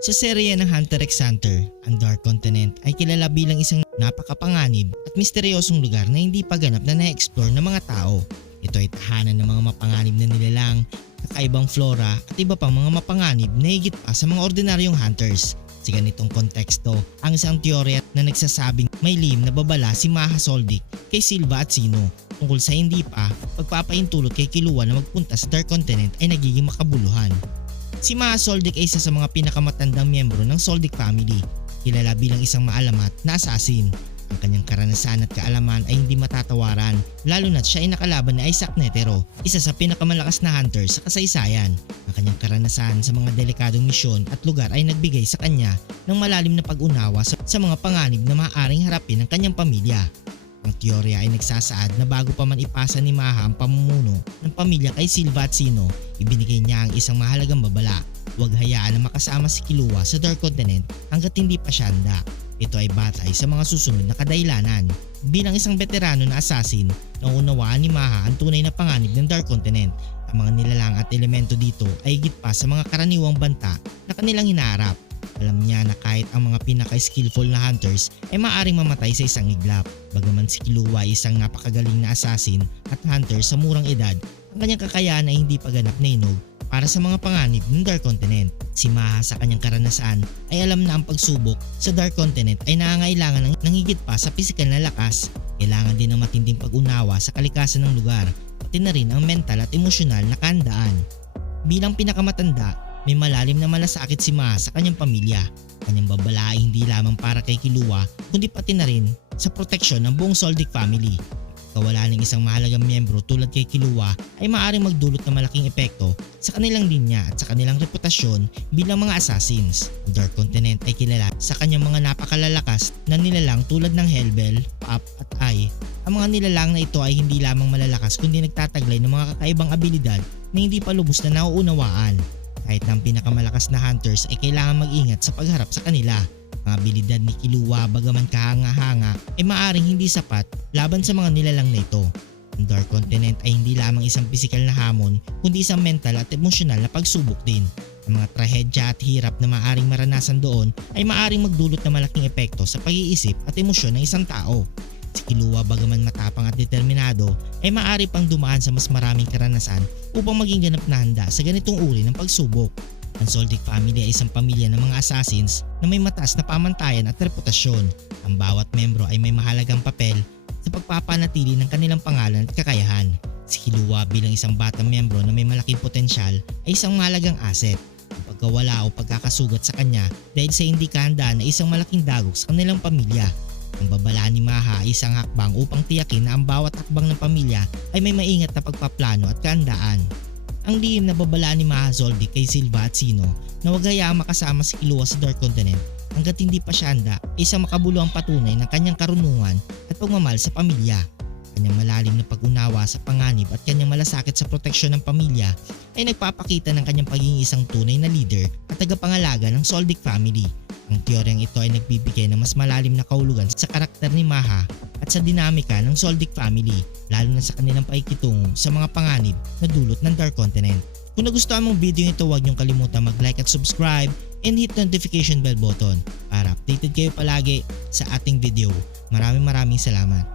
Sa serye ng Hunter x Hunter, ang Dark Continent ay kilala bilang isang napakapanganib at misteryosong lugar na hindi pa ganap na na-explore ng mga tao. Ito ay tahanan ng mga mapanganib na nilalang, kakaibang flora at iba pang mga mapanganib na higit pa sa mga ordinaryong hunters. Sa ganitong konteksto, ang isang teorya na nagsasabing may lihim na babala si Maha Soldic kay Silva at Sino tungkol sa hindi pa pagpapaintulot kay Killua na magpunta sa Dark Continent ay nagiging makabuluhan. Si Maha Soldic ay isa sa mga pinakamatandang miyembro ng Soldic family, kilala bilang isang maalamat na assassin. Ang kanyang karanasan at kaalaman ay hindi matatawaran, lalo na't siya ay nakalaban ni Isaac Netero, isa sa pinakamalakas na hunter sa kasaysayan. Ang kanyang karanasan sa mga delikadong misyon at lugar ay nagbigay sa kanya ng malalim na pag-unawa sa mga panganib na maaaring harapin ng kanyang pamilya. Ang teorya ay nagsasaad na bago pa man ipasa ni Maha ang pamumuno ng pamilya kay Silva at Sino, ibinigay niya ang isang mahalagang babala. Huwag hayaan na makasama si Killua sa Dark Continent hanggat hindi pa siya handa. Ito ay batay sa mga susunod na kadahilanan. Bilang isang veterano na assassin, naunawaan ni Maha ang tunay na panganib ng Dark Continent. Ang mga nilalang at elemento dito ay higit pa sa mga karaniwang banta na kanilang hinaharap. Alam niya na kahit ang mga pinaka-skillful na hunters ay maaaring mamatay sa isang iglap. Bagaman si Killua ay isang napakagaling na assassin at hunter sa murang edad, ang kanyang kakayahan ay hindi pa ganap na hinog para sa mga panganib ng Dark Continent. Si Maha sa kanyang karanasan ay alam na ang pagsubok sa Dark Continent ay nangangailangan ng higit pa sa pisikal na lakas. Kailangan din ng matinding pag-unawa sa kalikasan ng lugar, pati na rin ang mental at emosyonal na kahandaan. Bilang pinakamatanda, may malalim na malasakit si Maha sa kanyang pamilya. Kanyang babala ay hindi lamang para kay Killua kundi pati na rin sa proteksyon ng buong Soldic family. Kawalan ng isang mahalagang miyembro tulad kay Killua ay maaaring magdulot ng malaking epekto sa kanilang linya at sa kanilang reputasyon bilang mga assassins. Ang Dark Continent ay kilala sa kanyang mga napakalalakas na nilalang tulad ng Hellbell, Pup at Eye. Ang mga nilalang na ito ay hindi lamang malalakas kundi nagtataglay ng mga kakaibang abilidad na hindi pa lubos na nauunawaan. Kahit na ang pinakamalakas na hunters ay kailangan mag-ingat sa pagharap sa kanila. Ang abilidad ni Killua bagaman kahanga-hanga ay maaaring hindi sapat laban sa mga nilalang na ito. Ang Dark Continent ay hindi lamang isang pisikal na hamon kundi isang mental at emosyonal na pagsubok din. Ang mga trahedya at hirap na maaaring maranasan doon ay maaaring magdulot ng malaking epekto sa pag-iisip at emosyon ng isang tao. Si Killua bagaman matapang at determinado ay maaari pang dumaan sa mas maraming karanasan upang maging ganap na handa sa ganitong uri ng pagsubok. Ang Soldic family ay isang pamilya ng mga assassins na may mataas na pamantayan at reputasyon. Ang bawat membro ay may mahalagang papel sa pagpapanatili ng kanilang pangalan at kakayahan. Si Killua bilang isang batang membro na may malaking potensyal ay isang mahalagang asset. Ang pagkawala o pagkakasugat sa kanya dahil sa hindi kahandaan ay isang malaking dagok sa kanilang pamilya. Ang babala ni Maha ay isang hakbang upang tiyakin na ang bawat hakbang ng pamilya ay may maingat na pagpaplano at kahandaan. Ang lihim na babala ni Maha Soldic kay Silva at Sino na huwag hayaang makasama si Killua sa Dark Continent hanggat hindi pa siya handa ay isang makabuluhang patunay ng kanyang karunungan at pagmamahal sa pamilya. Kanyang malalim na pag-unawa sa panganib at kanyang malasakit sa proteksyon ng pamilya ay nagpapakita ng kanyang pagiging isang tunay na leader at tagapangalaga ng Soldic family. Ang teoryang ito ay nagbibigay ng mas malalim na kahulugan sa karakter ni Maha at sa dinamika ng Soldic family, lalo na sa kanilang paikitungo sa mga panganib na dulot ng Dark Continent. Kung nagustuhan mong video ito, huwag niyong kalimutan mag-like at subscribe and hit notification bell button para updated kayo palagi sa ating video. Maraming salamat.